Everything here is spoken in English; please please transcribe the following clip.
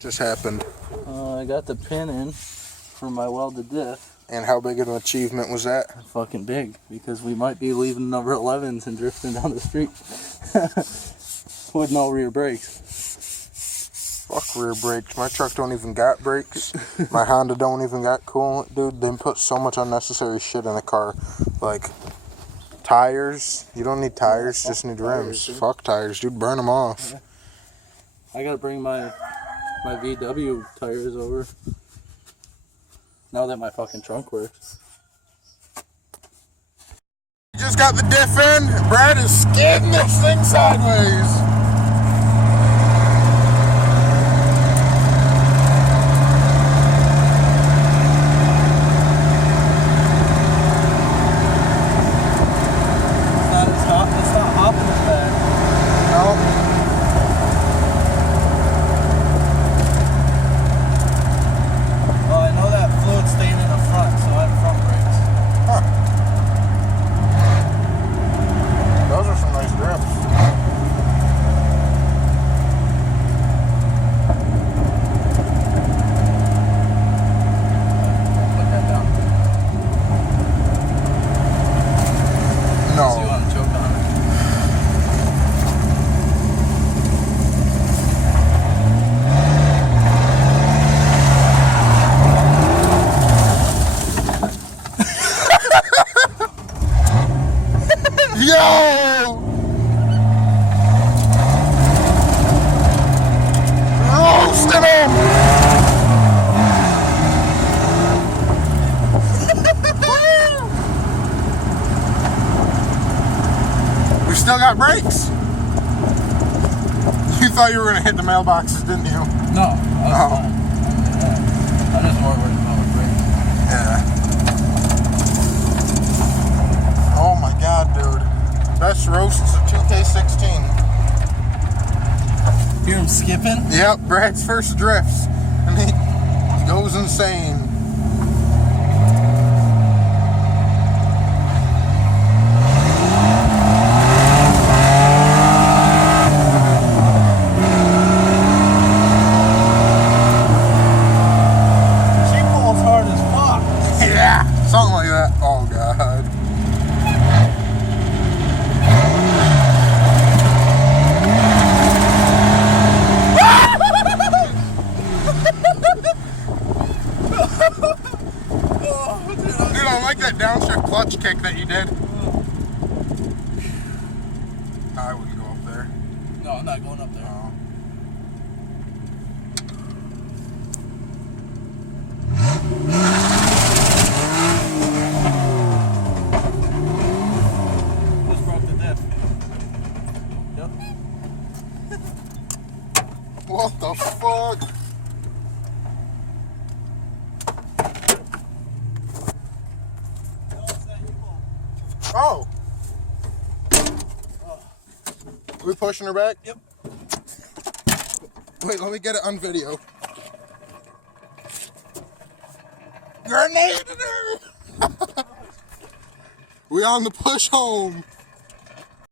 Just happened. I got the pin in for my welded diff. And how big of an achievement was that? Fucking big, because we might be leaving number 11s and drifting down the street with no rear brakes. Fuck rear brakes. My truck don't even got brakes. My Honda don't even got coolant, dude. They put so much unnecessary shit in a car. Like tires. You don't need tires, just need rims. Dude. Fuck tires, dude. Burn them off. Yeah. I gotta bring my VW tires over now that my fucking trunk works. Just got the diff in. Brad is skidding this thing sideways. It's not hopping as bad. Nope. Well, I know that fluid stayed in the front, so I have front brakes. Huh. Those are some nice drifts. Put that down. No. So you want to choke on it? Yo! Roasting him! We still got brakes. You thought you were gonna hit the mailboxes, didn't you? No, I was fine. I'm just more worried about my brakes. Yeah. Oh my god, dude. Best roasts of 2K16. Hear him skipping? Yep, Brad's first drifts. And he goes insane. She pulls hard as fuck. Yeah, something like that. Oh god. Dude, I like that downshift clutch kick that you did. I wouldn't go up there. No, I'm not going up there. No. Just broke the diff. Yep. What the fuck? Oh. Are we pushing her back? Yep. Wait, let me get it on video. Grenade! We on the push home.